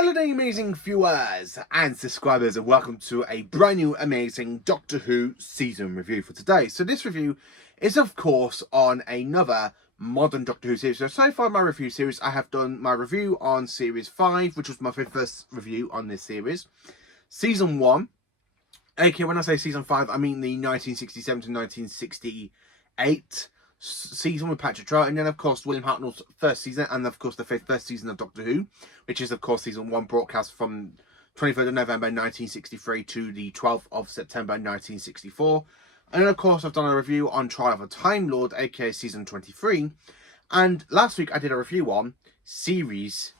Hello there, amazing viewers and subscribers, and welcome to a brand new amazing Doctor Who season review for today. So this review is of course on another modern Doctor Who series. So far in my review series, I have done my review on series 5, which was my first review on this series. Season 1, aka when I say season 5, I mean the 1967 to 1968 season with Patrick Troughton, and then of course William Hartnell's first season, and of course the first season of Doctor Who, which is of course season 1, broadcast from 23rd of November 1963 to the 12th of September 1964. And then of course I've done a review on Trial of a Time Lord, aka season 23, and last week I did a review on series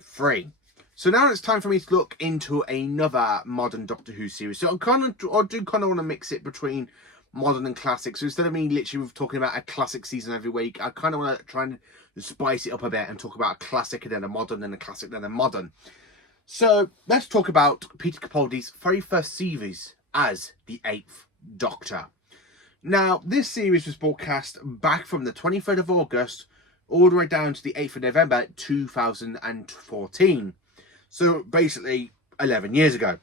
3. So now it's time for me to look into another modern Doctor Who series. So I do kind of want to mix it between modern and classic. So instead of me literally talking about a classic season every week, I kind of want to try and spice it up a bit and talk about a classic and then a modern, then a classic, then a modern. So let's talk about Peter Capaldi's very first series as the 8th Doctor. Now, this series was broadcast back from the 23rd of August all the way down to the 8th of November 2014. So basically 11 years ago.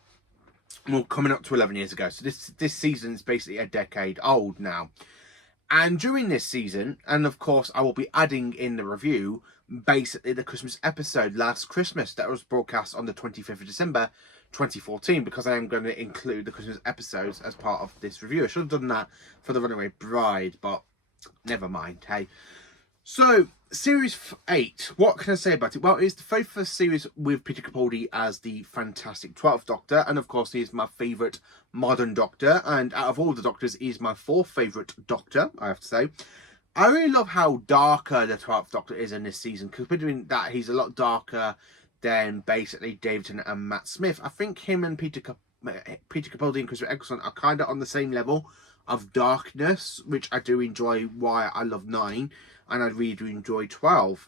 Well, coming up to 11 years ago. So this season is basically a decade old now. And during this season, and of course I will be adding in the review, basically the Christmas episode last Christmas that was broadcast on the 25th of December 2014, because I am going to include the Christmas episodes as part of this review. I should have done that for the Runaway Bride, but never mind, hey. So, Series 8, what can I say about it? Well, it's the very first series with Peter Capaldi as the fantastic 12th Doctor, and of course he is my favourite modern Doctor, and out of all the Doctors, he is my 4th favourite Doctor, I have to say. I really love how darker the 12th Doctor is in this season, considering that he's a lot darker than basically David and Matt Smith. I think him and Peter Capaldi and Christopher Eccleston are kind of on the same level of darkness, which I do enjoy, why I love 9. And I really do enjoy 12.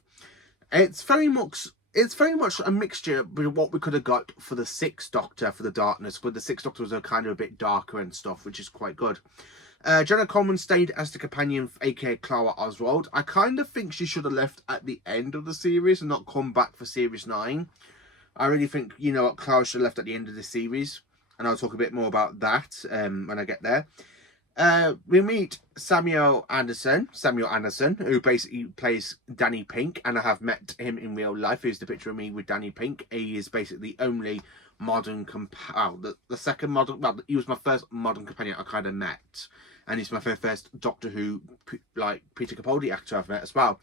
It's very much a mixture with what we could have got for the 6th Doctor, for the darkness. But the 6th Doctor was kind of a bit darker and stuff, which is quite good. Jenna Coleman stayed as the companion, aka Clara Oswald. I kind of think she should have left at the end of the series and not come back for series 9. I really think, you know what, Clara should have left at the end of the series. And I'll talk a bit more about that when I get there. We meet Samuel Anderson, who basically plays Danny Pink, and I have met him in real life. Here's the picture of me with Danny Pink. He is basically the only modern the second modern, well, he was my first modern companion I kind of met, and he's my first Doctor Who, like, Peter Capaldi actor I've met as well.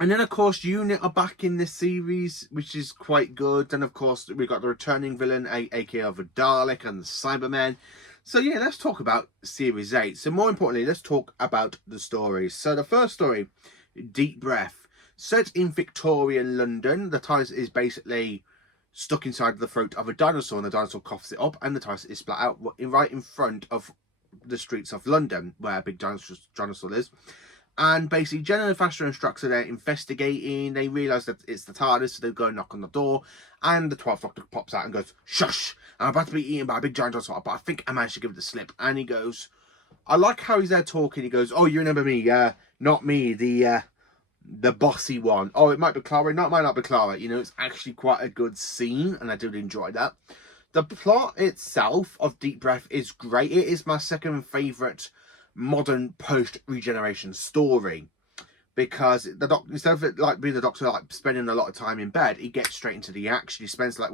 And then, of course, UNIT are back in this series, which is quite good. And, of course, we got the returning villain, aka of a Dalek and the Cybermen. So, yeah, let's talk about Series 8. So, more importantly, let's talk about the stories. So, the first story, Deep Breath. Set in Victorian London, the TARDIS is basically stuck inside the throat of a dinosaur, and the dinosaur coughs it up, and the TARDIS is splat out right in front of the streets of London, where a big dinosaur is. And basically, Jenna and Faster and Strax are there investigating. They realise that it's the TARDIS, so they go and knock on the door. And the 12th Doctor pops out and goes, "Shush! I'm about to be eaten by a big giant dinosaur, but I think I managed to give it the slip." And he goes, I like how he's there talking. He goes, "Oh, you remember me? Not me, the bossy one. Oh, it might be Clara. No, it might not be Clara." You know, it's actually quite a good scene, and I did enjoy that. The plot itself of Deep Breath is great. It is my second favourite modern post-regeneration story, because the Doctor, instead of it like being the Doctor like spending a lot of time in bed, he gets straight into the action. He spends like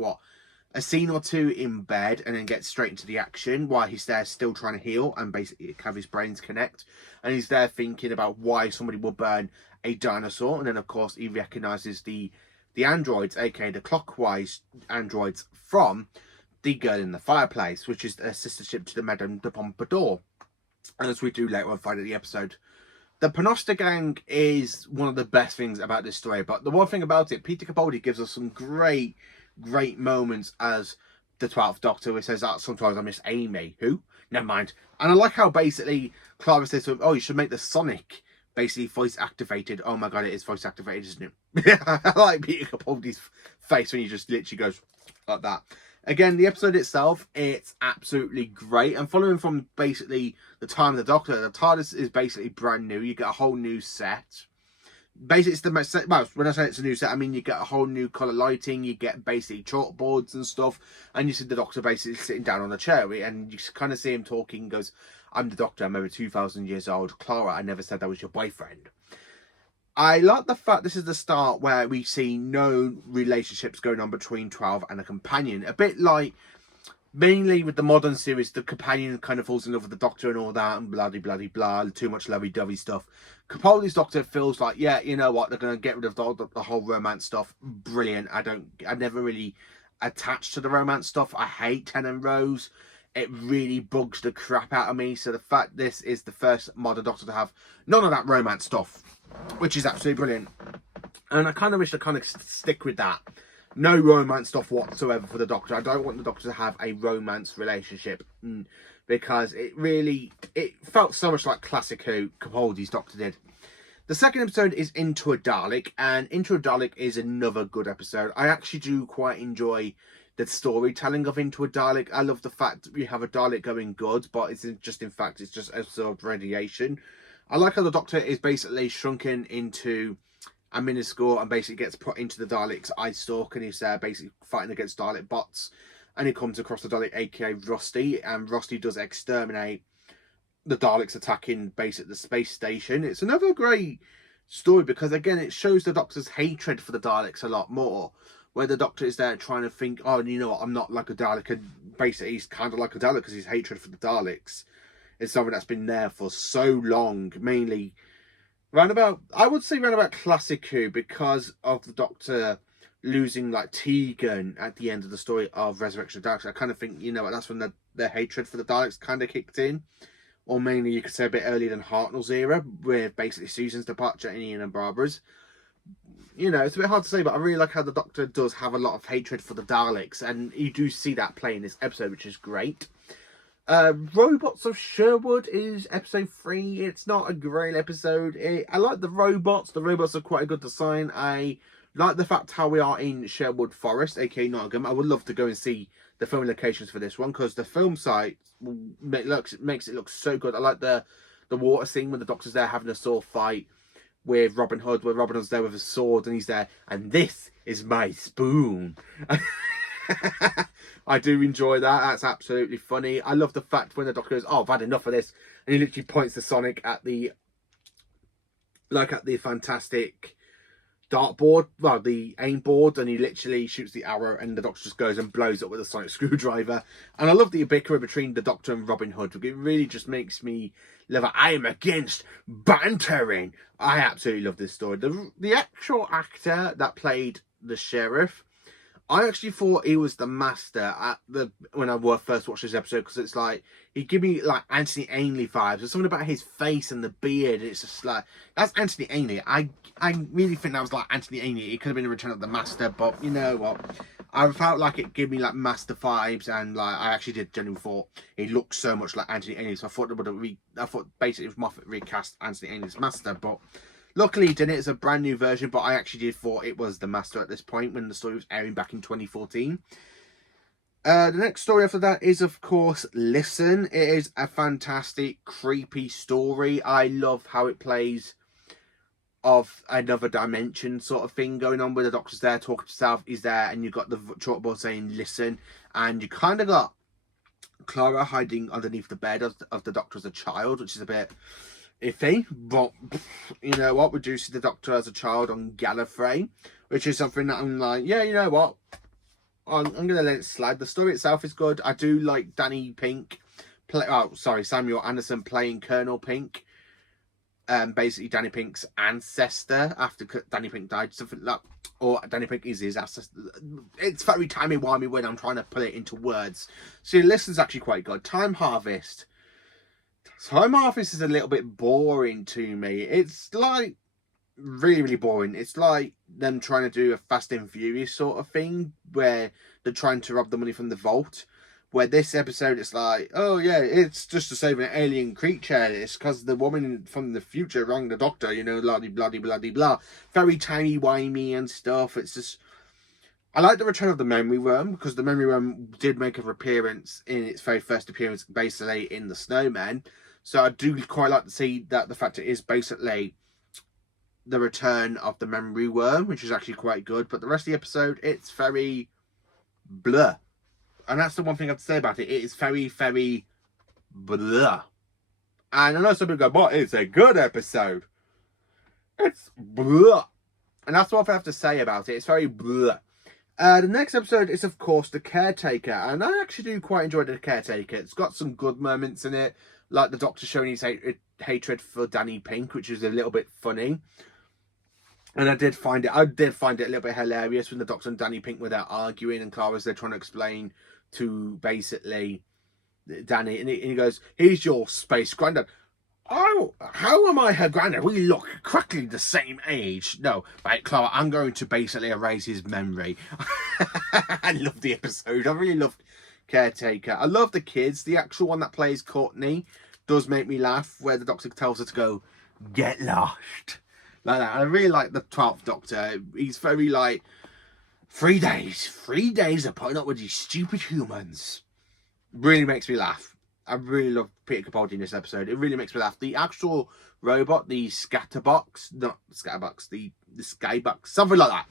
a scene or two in bed and then gets straight into the action while he's there still trying to heal and basically have his brains connect, and he's there thinking about why somebody will burn a dinosaur. And then of course he recognizes the androids, aka the clockwise androids, from the Girl in the Fireplace, which is a sister ship to the Madame de Pompadour. And as we do later on find in the episode, the Panosta Gang is one of the best things about this story. But the one thing about it, Peter Capaldi gives us some great moments as the 12th Doctor, where he says that sometimes I miss Amy. Who? Never mind. And I like how basically Clara says to him, "Oh, you should make the Sonic basically voice activated." Oh my god, it is voice activated, isn't it? I like Peter Capaldi's face when he just literally goes like that. Again, the episode itself, it's absolutely great. And following from basically the time of the Doctor, the TARDIS is basically brand new. You get a whole new set. basically, it's the most, well, when I say it's a new set, I mean you get a whole new colour lighting, you get basically chalkboards and stuff, and you see the Doctor basically sitting down on a chair, and you kind of see him talking. He goes, "I'm the Doctor, I'm over 2,000 years old. Clara, I never said I was your boyfriend." I like the fact this is the start where we see no relationships going on between 12 and a companion. A bit like, mainly with the modern series, the companion kind of falls in love with the Doctor and all that, and blah, too much lovey-dovey stuff. Capaldi's Doctor feels like, yeah, you know what, they're going to get rid of the whole romance stuff. Brilliant. I never really attached to the romance stuff. I hate Ten and Rose. It really bugs the crap out of me. So the fact this is the first modern Doctor to have none of that romance stuff, which is absolutely brilliant. And I kind of wish they kind of stick with that. No romance stuff whatsoever for the Doctor. I don't want the Doctor to have a romance relationship, because it felt so much like classic Who Capaldi's Doctor did. The second episode is Into a Dalek, and Into a Dalek is another good episode. I actually do quite enjoy the storytelling of Into a Dalek. I love the fact that we have a Dalek going good, but it's just absorbed radiation. I like how the Doctor is basically shrunken into a minuscule and basically gets put into the Dalek's eye stalk, and he's there basically fighting against Dalek bots, and he comes across the Dalek, aka Rusty, and Rusty does exterminate the Daleks attacking basically the space station. It's another great story because, again, it shows the Doctor's hatred for the Daleks a lot more, where the Doctor is there trying to think, oh, you know what, I'm not like a Dalek, and basically he's kind of like a Dalek because his hatred for the Daleks is something that's been there for so long, mainly I would say round about classic Who, because of the Doctor losing like Tegan at the end of the story of Resurrection of Daleks. I kind of think, you know, that's when the hatred for the Daleks kind of kicked in. Or mainly you could say a bit earlier than Hartnell's era, with basically Susan's departure and Ian and Barbara's. You know, it's a bit hard to say, but I really like how the Doctor does have a lot of hatred for the Daleks, and you do see that play in this episode, which is great. Robots of Sherwood is episode 3. It's not a great episode. I like the robots. The robots are quite a good design. I like the fact how we are in Sherwood Forest, aka Nottingham. I would love to go and see the film locations for this one, because the film site makes it look so good. I like the water scene when the Doctor's there having a sword fight with Robin Hood, where Robin Hood's there with a sword and he's there, and this is my spoon. I do enjoy that. That's absolutely funny. I love the fact when the Doctor goes, oh, I've had enough of this, and he literally points to Sonic at the fantastic dartboard, well, the aim board, and he literally shoots the arrow, and the Doctor just goes and blows up with a sonic screwdriver. And I love the bickering between the Doctor and Robin Hood. It really just makes me love it. I am against bantering. I absolutely love this story. The actual actor that played the sheriff, I actually thought he was the Master when I first watched this episode, because it's like, he gave me like Anthony Ainley vibes. There's something about his face and the beard, and it's just like, that's Anthony Ainley. I really think that was like Anthony Ainley. It could have been a return of the Master, but you know what? I felt like it gave me like Master vibes, and like I actually did genuinely thought he looked so much like Anthony Ainley. So I thought basically if Moffat recast Anthony Ainley as Master, but luckily he didn't. It's a brand new version, but I actually did thought it was the Master at this point when the story was airing back in 2014. The next story after that is, of course, Listen. It is a fantastic, creepy story. I love how it plays of another dimension sort of thing going on, where the Doctor's there talking to himself, he's there, and you've got the chalkboard saying listen, and you kind of got Clara hiding underneath the bed of the Doctor as a child, which is a bit iffy, but you know what, we do see the Doctor as a child on Gallifrey, which is something that I'm like, yeah, you know what, I'm gonna let it slide. The story itself is good. I do like Samuel Anderson playing Colonel Pink, basically Danny Pink's ancestor after Danny Pink died, something like, or Danny Pink is his ancestor. It's very timey-wimey when I'm trying to put it into words. So Listen's actually quite good. Time Harvest is a little bit boring to me. It's like really boring. It's like them trying to do a Fast and Furious sort of thing, where they're trying to rob the money from the vault. Where this episode, it's like, oh yeah, it's just to save an alien creature. It's because the woman from the future wronged the Doctor, you know, blah. Very timey-wimey and stuff. It's just, I like the return of the Memory Worm, because the Memory Worm did make an appearance in its very first appearance, basically in The Snowman. So I do quite like to see that the fact it is basically the return of the memory worm, which is actually quite good. But the rest of the episode, it's very blur. And that's the one thing I have to say about it. It is very, very blur. And I know some people go, but it's a good episode. It's blur. And that's what I have to say about it. It's very blur. The next episode is, of course, The Caretaker. And I actually do quite enjoy The Caretaker. It's got some good moments in it. Like the Doctor showing his hatred for Danny Pink, which is a little bit funny. And I did find it a little bit hilarious when the Doctor and Danny Pink were there arguing, and Clara's there trying to explain to basically Danny, and he goes, "He's your space granddad." Oh, how am I her granddad? We look exactly the same age. No, right, Clara, I'm going to basically erase his memory. I love the episode. I really love Caretaker. I love the kids. The actual one that plays Courtney does make me laugh, where the Doctor tells her to go, "Get lost." Like that. I really like the 12th Doctor. He's very like, 3 days of putting up with these stupid humans. Really makes me laugh. I really love Peter Capaldi in this episode. It really makes me laugh. The actual robot, the Scatterbox, not Scatterbox, the Skybox, something like that.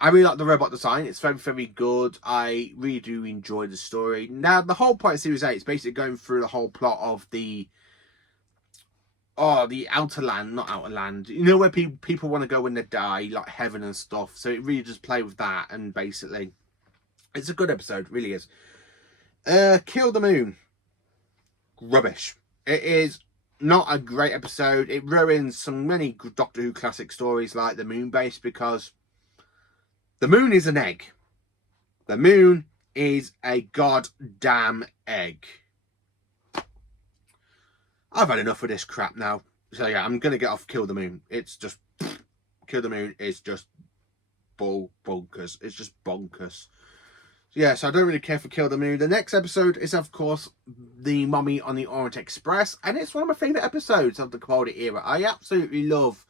I really like the robot design. It's very, very good. I really do enjoy the story. Now, the whole point of Series 8 is basically going through the whole plot of the outer land, not outer land. You know where people want to go when they die, like heaven and stuff. So it really does play with that, and basically, it's a good episode, really is. Kill the Moon. Rubbish. It is not a great episode. It ruins many Doctor Who classic stories like the Moon Base, because the moon is an egg. The moon is a goddamn egg. I've had enough of this crap now. So yeah, I'm going to get off Kill the Moon. It's just... Kill the Moon is just bonkers. It's just bonkers. Yeah, so I don't really care for Kill the Moon. The next episode is, of course, The Mummy on the Orient Express. And it's one of my favourite episodes of the Capaldi era. I absolutely love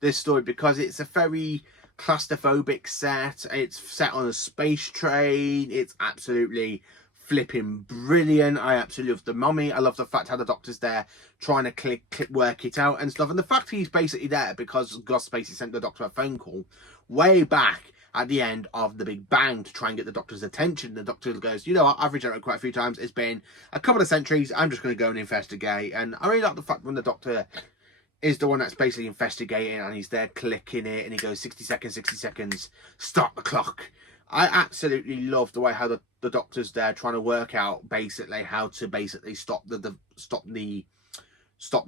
this story because it's a very claustrophobic set. It's set on a space train. It's absolutely flipping brilliant. I absolutely love the Mummy. I love the fact how the Doctor's there trying to work it out and stuff. And the fact he's basically there because Gus Spacey sent the Doctor a phone call way back at the end of the Big Bang to try and get the Doctor's attention. The Doctor goes, you know what, I've regenerated quite a few times. It's been a couple of centuries. I'm just going to go and investigate. And I really like the fact when the Doctor is the one that's basically investigating and he's there clicking it and he goes 60 seconds, start the clock. I absolutely love the way how the Doctor's there trying to work out basically how to basically stop the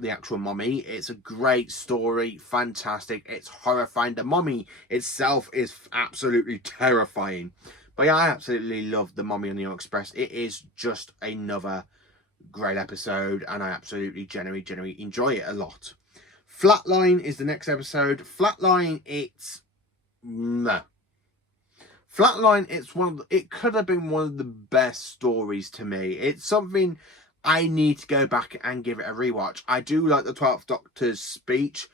actual mummy. It's a great story, fantastic. It's horrifying. The mummy itself is absolutely terrifying. But yeah, I absolutely love The Mummy on the Orient Express. It is just another great episode, and I absolutely genuinely enjoy it a lot. Flatline is the next episode. Flatline, it's meh. Flatline, it could have been one of the best stories to me. It's something I need to go back and give it a rewatch. I do like the 12th Doctor's speech.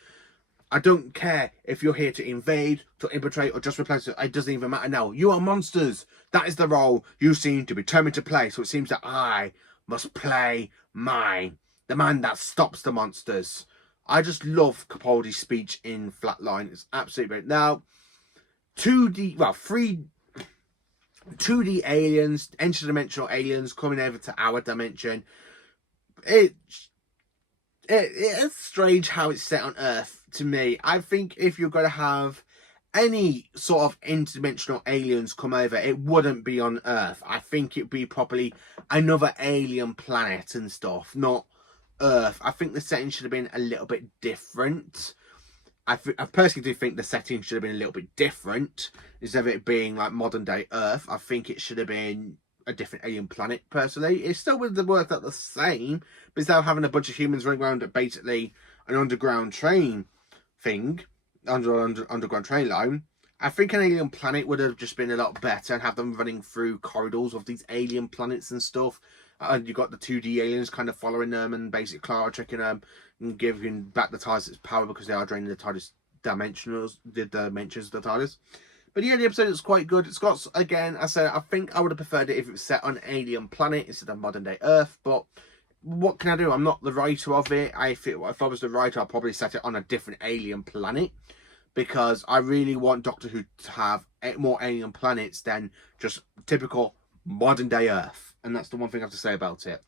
I don't care if you're here to invade, to infiltrate, or just replace it. It doesn't even matter now. You are monsters. That is the role you seem to be determined to play. So it seems that I must play mine. The man that stops the monsters. I just love Capaldi's speech in Flatline. It's absolutely great. Now, 2D aliens, interdimensional aliens coming over to our dimension. It's strange how it's set on Earth to me. I think if you're going to have any sort of interdimensional aliens come over, it wouldn't be on Earth. I think it'd be probably another alien planet and stuff, not Earth. I think the setting should have been a little bit different. I personally do think the setting should have been a little bit different. Instead of it being like modern day Earth, I think it should have been a different alien planet, personally. It still would have worked out the same, but instead of having a bunch of humans running around at basically an underground train thing, underground train line, I think an alien planet would have just been a lot better and have them running through corridors of these alien planets and stuff. And you got the 2D aliens kind of following them and basically Clara checking them and giving back the TARDIS its power because they are draining the TARDIS dimensions of the TARDIS. But yeah, the episode is quite good. It's got, again, I think I would have preferred it if it was set on an alien planet instead of modern day Earth, but what can I do? I'm not the writer of it. If I was the writer, I'd probably set it on a different alien planet, because I really want Doctor Who to have more alien planets than just typical modern day Earth. And that's the one thing I have to say about it.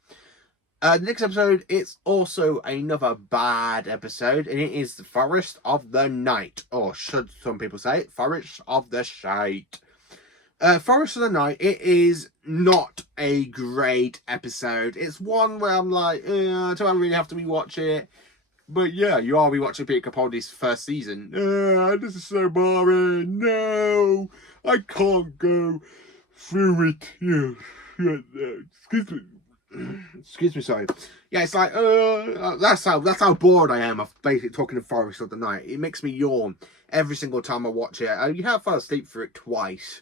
The next episode, it's also another bad episode, and it is the Forest of the Night, or should some people say, Forest of the Shite. Forest of the Night, it is not a great episode. It's one where I'm like, do I really have to rewatch it? But yeah, you are rewatching Peter Capaldi's first season. This is so boring. No, I can't go through it. Excuse me. Excuse me, sorry. Yeah, it's like, that's how bored I am of basically talking to Forest of the Night. It makes me yawn every single time I watch it. You have fell asleep for it twice.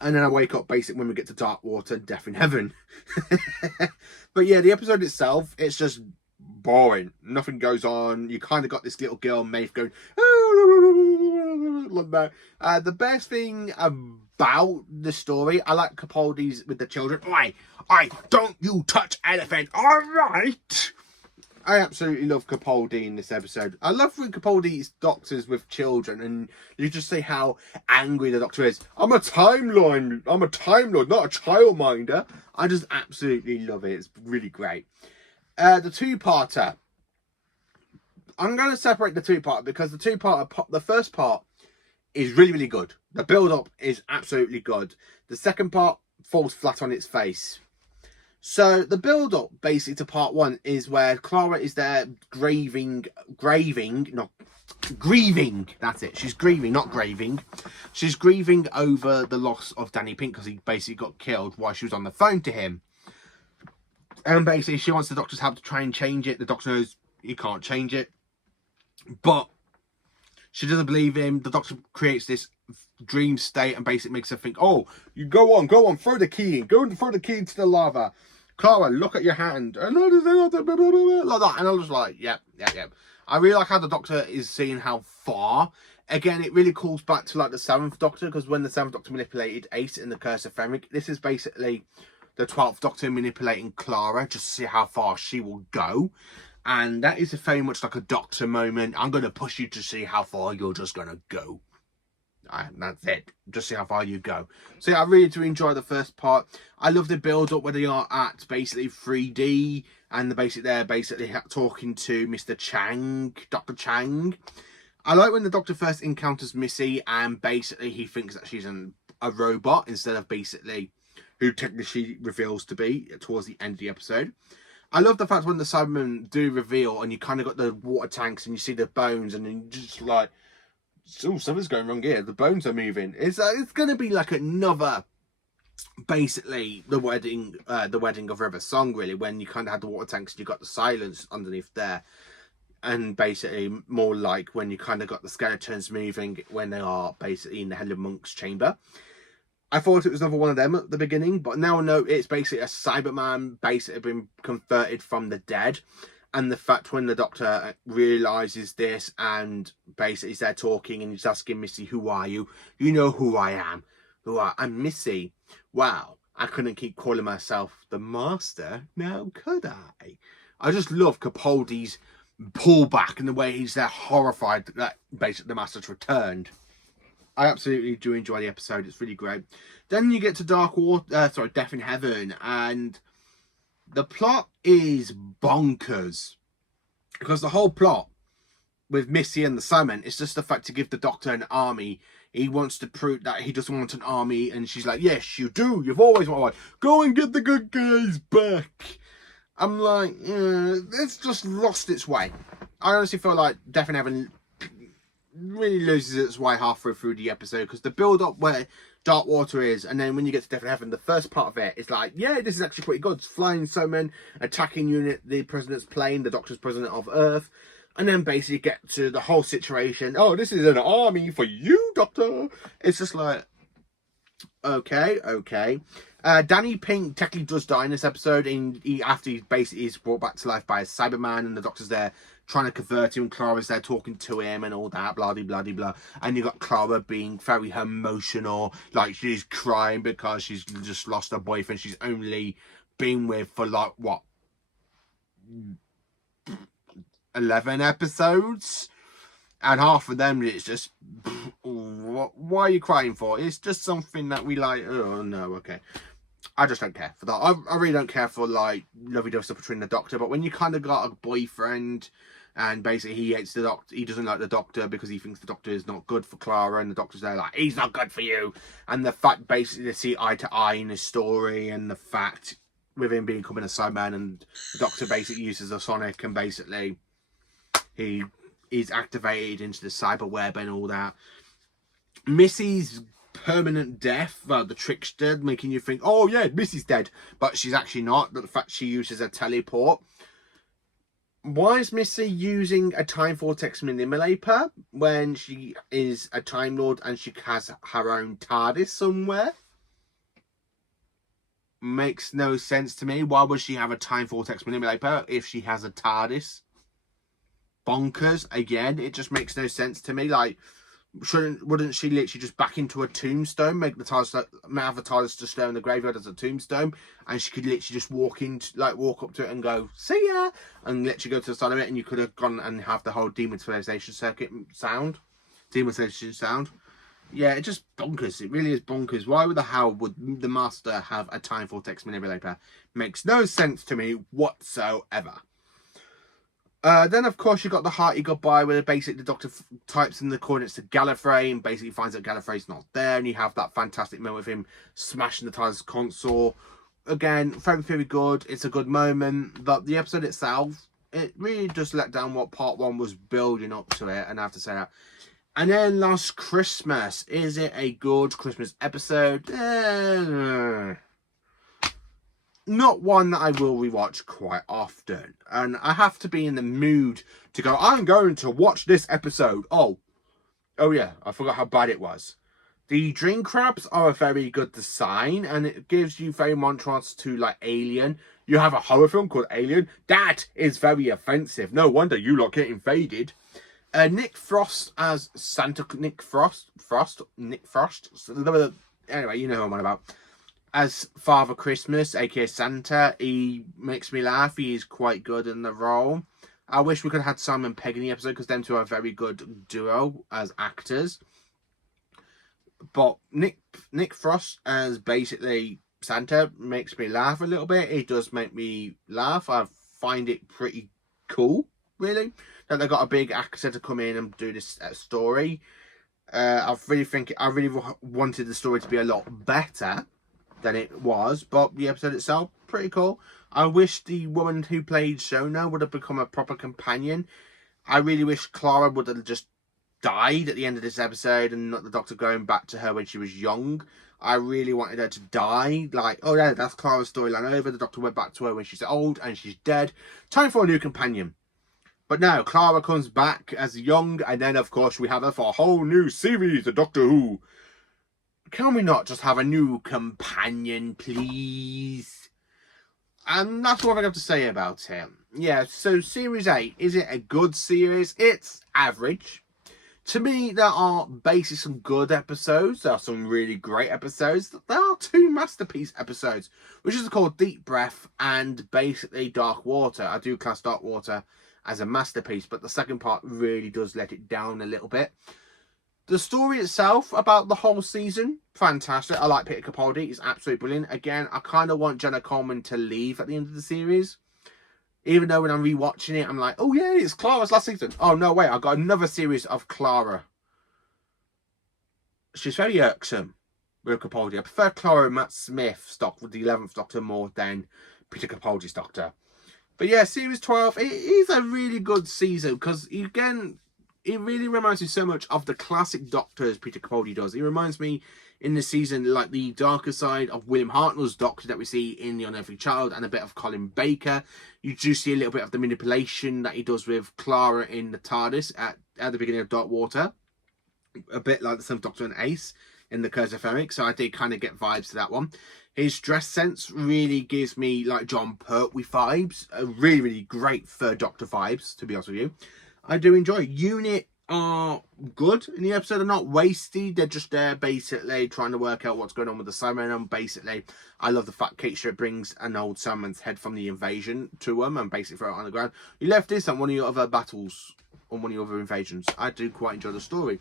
And then I wake up basically when we get to Dark Water and Death in Heaven. But yeah, the episode itself, it's just boring. Nothing goes on. You kind of got this little girl, Maeve, going, like that. The best thing about the story, I like Capaldi's with the children. Oi, don't you touch elephant, alright? I absolutely love Capaldi in this episode. I love when Capaldi's doctors with children, and you just see how angry the Doctor is. I'm a Time Lord, not a childminder. I just absolutely love it. It's really great. The two-parter. I'm going to separate the two-parter, because the first part is really, really good. The build-up is absolutely good. The second part falls flat on its face. So the build-up basically to part one is where Clara is there grieving. That's it. She's grieving, not graving. She's grieving over the loss of Danny Pink, because he basically got killed while she was on the phone to him. And basically she wants the Doctor's help to try and change it. The Doctor knows he can't change it, but she doesn't believe him. The Doctor creates this dream state and basically makes her think, oh, you go on, throw the key in. Go and throw the key into the lava. Clara, look at your hand. And like that. And I was like, yep. I really like how the Doctor is seeing how far. Again, it really calls back to like the 7th Doctor, because when the 7th Doctor manipulated Ace in the Curse of Fenric, this is basically the 12th Doctor manipulating Clara just to see how far she will go. And that is very much like a Doctor moment. I'm going to push you to see how far you're just going to go. And that's it. Just see how far you go. So yeah, I really do enjoy the first part. I love the build up where they are at basically 3D, and they're basically talking to Mr. Chang, Dr. Chang. I like when the Doctor first encounters Missy, and basically he thinks that she's a robot instead of basically who technically she reveals to be towards the end of the episode. I love the fact when the Cybermen do reveal, and you kind of got the water tanks and you see the bones, and then you just like, oh, something's going wrong here. The bones are moving. It's going to be like another, basically, the wedding of River Song, really, when you kind of had the water tanks and you got the silence underneath there. And basically more like when you kind of got the skeletons moving when they are basically in the Head of Monk's chamber. I thought it was another one of them at the beginning, but now I know it's basically a Cyberman basically been converted from the dead. And the fact when the Doctor realises this and basically they're talking and he's asking Missy, who are you? You know who I am. I'm Missy. Wow, I couldn't keep calling myself the Master, now could I? I just love Capaldi's pullback and the way he's there horrified that basically the Master's returned. I absolutely do enjoy the episode. It's really great. Then you get to Death in Heaven, and the plot is bonkers, because the whole plot with Missy and the Cybermen is just the fact to give the Doctor an army. He wants to prove that he doesn't want an army, and she's like, yes, you do. You've always wanted one. Go and get the good guys back. I'm like, it's just lost its way. I honestly feel like Death in Heaven really loses its way halfway through the episode, because the build-up where Dark Water is, and then when you get to Death in Heaven, the first part of it is like, yeah, this is actually pretty good. It's flying Cybermen, attacking unit, the President's plane, the Doctor's President of Earth, and then basically get to the whole situation. Oh, this is an army for you, Doctor. It's just like, okay. Danny Pink technically does die in this episode, after he basically is brought back to life by a Cyberman, and the Doctor's there trying to convert him. Clara's there talking to him and all that, blah blah blah. And you got Clara being very emotional, like she's crying because she's just lost her boyfriend. She's only been with for like, what, 11 episodes? And half of them, it's just, why are you crying for? It's just something that we like, oh no, okay. I just don't care for that. I really don't care for, like, lovey-dovey stuff between the Doctor, but when you kind of got a boyfriend, and basically he hates the Doctor, he doesn't like the Doctor because he thinks the Doctor is not good for Clara, and the Doctor's there like, he's not good for you. And the fact, basically, they see eye to eye in his story, and the fact with him becoming a Cyberman, and the Doctor basically uses a sonic, and basically he is activated into the cyber web and all that. Missy's permanent death, well, the trickster, making you think, oh yeah, Missy's dead, but she's actually not. But the fact she uses a teleport. Why is Missy using a time vortex manipulator when she is a Time Lord and she has her own TARDIS somewhere? Makes no sense to me. Why would she have a time vortex manipulator if she has a TARDIS? Bonkers. Again, it just makes no sense to me. Like, wouldn't she literally just back into a tombstone, make the TARDIS, have the TARDIS to stay in the graveyard as a tombstone, and she could literally just walk up to it and go, see ya, and literally go to the side of it, and you could have gone and have the whole demonetization circuit sound. Yeah, it's just bonkers. It really is bonkers. Why the hell would the Master have a time vortex manipulator? Makes no sense to me whatsoever. Then, of course, you got the hearty goodbye where basically the Doctor types in the coordinates to Gallifrey and basically finds that Gallifrey's not there. And you have that fantastic moment with him smashing the TARDIS console. Again, very, very good. It's a good moment. But the episode itself, it really just let down what part one was building up to it. And I have to say that. And then Last Christmas. Is it a good Christmas episode? Not one that I will rewatch quite often, and I have to be in the mood to go, I'm going to watch this episode. Oh yeah, I forgot how bad it was. The dream crabs are a very good design, and it gives you very contrast to like Alien. You have a horror film called Alien. That is very offensive. No wonder you lot get invaded. Nick Frost as Santa. Nick Frost. Anyway, you know who I'm on about. As Father Christmas, aka Santa, he makes me laugh. He is quite good in the role. I wish we could have had Simon Pegg in the episode because them two are a very good duo as actors. But Nick Frost as basically Santa makes me laugh a little bit. It does make me laugh. I find it pretty cool, really, that they got a big actor to come in and do this story. I really wanted the story to be a lot better than it was, but the episode itself, pretty cool. I wish the woman who played Shona would have become a proper companion. I really wish Clara would have just died at the end of this episode and not the Doctor going back to her when she was young. I really wanted her to die. Like, oh yeah, that's Clara's storyline over. The Doctor went back to her when she's old and she's dead. Time for a new companion. But now Clara comes back as young, and then of course we have her for a whole new series, the Doctor Who. Can we not just have a new companion, please? And that's what I have to say about him. Yeah, so Series 8, is it a good series? It's average. To me, there are basically some good episodes. There are some really great episodes. There are two masterpiece episodes, which is called Deep Breath and basically Dark Water. I do class Dark Water as a masterpiece, but the second part really does let it down a little bit. The story itself about the whole season, fantastic. I like Peter Capaldi. He's absolutely brilliant. Again, I kind of want Jenna Coleman to leave at the end of the series. Even though when I'm rewatching it, I'm like, oh yeah, it's Clara's last season. Oh no, wait, I've got another series of Clara. She's very irksome with Capaldi. I prefer Clara and Matt Smith's Doctor with the 11th Doctor more than Peter Capaldi's Doctor. But yeah, Series 12, it is a really good season because, again, it really reminds me so much of the classic Doctors Peter Capaldi does. It reminds me in the season like the darker side of William Hartnell's Doctor that we see in The Unearthly Child and a bit of Colin Baker. You do see a little bit of the manipulation that he does with Clara in the TARDIS at the beginning of Dark Water. A bit like the 7th Doctor and Ace in the Curse of Fenric. So I did kind of get vibes to that one. His dress sense really gives me like John Pertwee vibes. Really, really great Third Doctor vibes, to be honest with you. I do enjoy Unit. are good in the episode. They're not wasted. They're just there basically trying to work out what's going on with the Cybermen. And basically, I love the fact Kate Stewart brings an old Cyberman's head from the invasion to them and basically throw it on the ground. You left this on one of your other battles, on one of your other invasions. I do quite enjoy the story.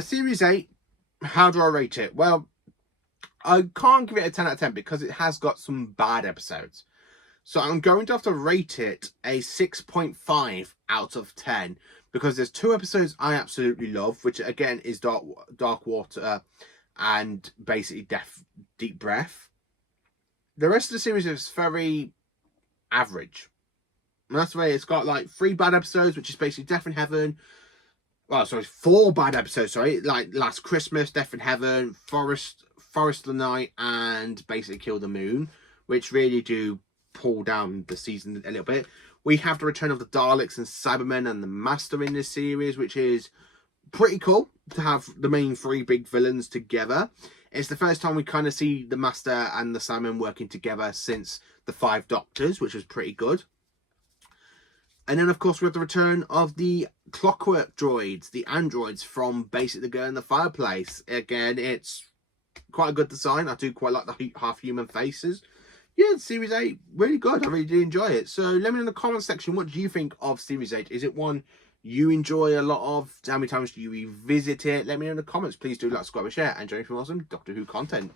Series 8, how do I rate it? Well, I can't give it a 10 out of 10 because it has got some bad episodes. So I'm going to have to rate it a 6.5 out of 10 because there's 2 episodes I absolutely love, which again is Dark Water and basically Deep Breath. The rest of the series is very average. And that's the way it's got like 3 bad episodes, which is basically Death in Heaven. Well, sorry, 4 bad episodes, sorry. Like Last Christmas, Death in Heaven, Forest of the Night, and basically Kill the Moon, which really do pull down the season a little bit. We have the return of the Daleks and Cybermen and the Master in this series, which is pretty cool to have the main 3 big villains together. It's the first time we kind of see the Master and the Cybermen working together since the 5 Doctors, which was pretty good. And then, of course, we have the return of the Clockwork droids, the androids from basically The Girl in the Fireplace. Again, it's quite a good design. I do quite like the half-human faces. Yeah, Series 8, really good. I really do enjoy it. So let me know in the comment section, what do you think of Series 8? Is it one you enjoy a lot of? How many times do you revisit it? Let me know in the comments. Please do like, subscribe, and share, and join me for awesome Doctor Who content.